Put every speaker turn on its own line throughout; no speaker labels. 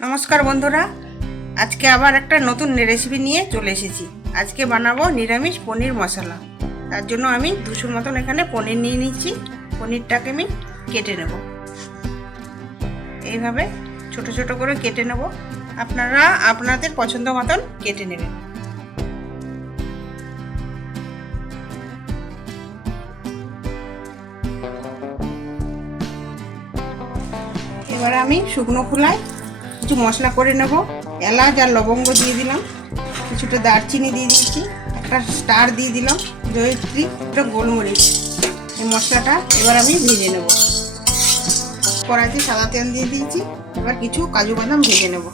নমস্কার বন্ধুরা। আজকে আবার একটা নতুন রেসিপি নিয়ে চলে এসেছি। আজকে বানাবো নিরামিষ পনির মশলা। তার জন্য আমি দুশো মতন এখানে পনির নিয়ে নিচ্ছি। পনিরটাকে আমি কেটে নেব। এইভাবে ছোট ছোট করে কেটে নেব। আপনারা আপনাদের পছন্দ মতন কেটে নেবেন। এবারে আমি শুকনো খোলায় কিছু মশলা করে নেব, এলাচ আর লবঙ্গ দিয়ে দিলাম, কিছুটা দারচিনি দিয়ে দিচ্ছি একটা স্টার দিয়ে দিলাম, জয়ত্রী, একটা গোলমরিচ। এই মশলাটা এবার আমি ভেজে নেব। কড়াইতে সাদা তেল দিয়ে দিয়েছি, এবার কিছু কাজু বাদাম ভেজে নেব।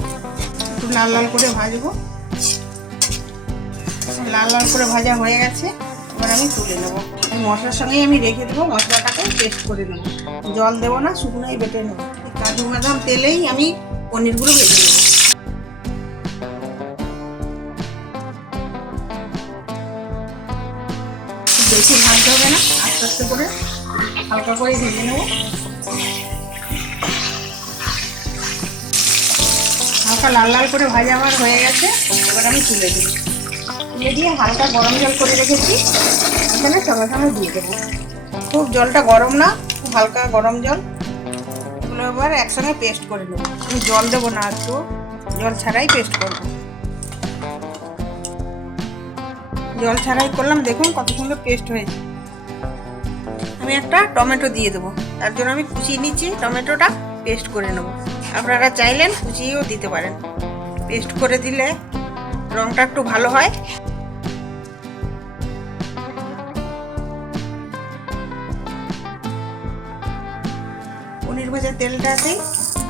একটু লাল লাল করে ভাজবো। লাল লাল করে ভাজা হয়ে গেছে, এবার আমি তুলে নেব। মশলার সঙ্গেই আমি রেখে দেবো, মশলাটাকে পেস্ট করে নেব। জল দেবো না, শুকনোই বেটে নেব। কাজু বাদাম তেলেই আমি পনিরগুলো ভেজে নেব। বেশি ভাজতে হবে না, আস্তে আস্তে করে হালকা করে ভেজে নেব। হালকা লাল লাল করে ভাজা আমার হয়ে গেছে, এবার আমি তুলে দিই। তুলে দিয়ে হালকা গরম জল করে রেখেছি, এখানে সঙ্গে সঙ্গে দিয়ে দেবো। খুব জলটা গরম না, খুব হালকা গরম জল। এগুলো এবার একসঙ্গে পেস্ট করে নেব। আমি জল দেবো না একটু জল ছাড়াই পেস্ট করব। জল ছাড়াই করলাম, দেখুন কত সুন্দর পেস্ট হয়েছে। আমি একটা টমেটো দিয়ে দেবো। তার জন্য আমি কুচিয়ে নিচ্ছি, টমেটোটা পেস্ট করে নেব। আপনারা চাইলেন, কুচিয়েও দিতে পারেন। পেস্ট করে দিলে রঙটা একটু ভালো হয়। ভাজার তেলটাতেই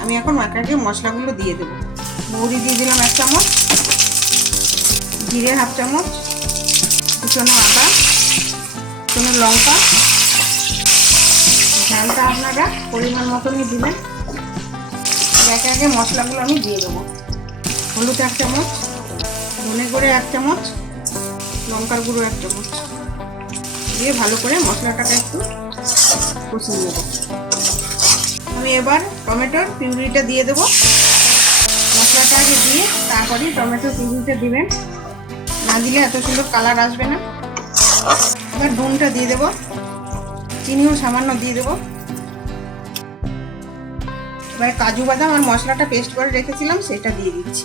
আমি এখন মাখাকে মশলাগুলো দিয়ে দেবো। মৌরি দিয়ে দিলাম এক চামচ, জিরে হাফ চামচ, কুচনো আদা, কুচনো লঙ্কা। ঝালটা আপনারা পরিমাণ মতনই দিবেন। একে একে মশলাগুলো আমি দিয়ে দেবো। হলুদ এক চামচ, ধনে করে এক চামচ, লঙ্কার গুঁড়ো এক চামচ। দিয়ে ভালো করে মশলাটাকে একটু কষিয়ে নেব। এবার টমেটোর পিউরিটা দিয়ে দেবো। মশলাটা আগে দিয়ে তারপরেই টমেটো পিউরিটা দিবেন। না দিলে এত সুন্দর কালার আসবে না। এবার নুনটা দিয়ে দেবো। চিনিও সামান্য দিয়ে দেবো। এবারে কাজু বাদাম আর মশলাটা পেস্ট করে রেখেছিলাম, সেটা দিয়ে দিচ্ছি।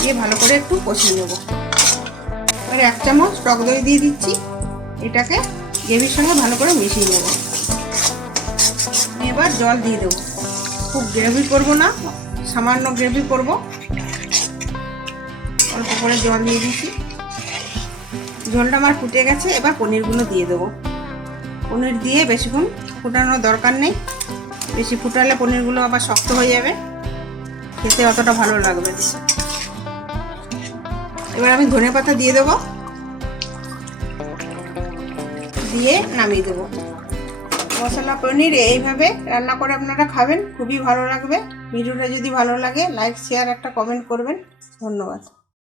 দিয়ে ভালো করে একটু কষিয়ে নেব। এবারে এক চামচ টক দই দিয়ে দিচ্ছি। এটাকে গ্রেভির সঙ্গে ভালো করে মিশিয়ে নেব। এবার জল দিয়ে দেবো। খুব গ্রেভি করব না, সামান্য গ্রেভি করব। অল্প করে জল দিয়ে দিচ্ছি ঝোলটা আমার ফুটে গেছে, এবার পনিরগুলো দিয়ে দেবো। পনির দিয়ে বেশিক্ষণ ফুটানোর দরকার নেই। বেশি ফুটালে পনিরগুলো আবার শক্ত হয়ে যাবে। খেতে অতটা ভালো লাগবে এবার আমি ধনে পাতা দিয়ে দেবো। দিয়ে নামিয়ে দেবো। মশলা পনির এইভাবে রান্না করে আপনারা খাবেন। খুবই ভালো লাগবে। ভিডিওটা যদি ভালো লাগে লাইক শেয়ার একটা কমেন্ট করবেন। ধন্যবাদ।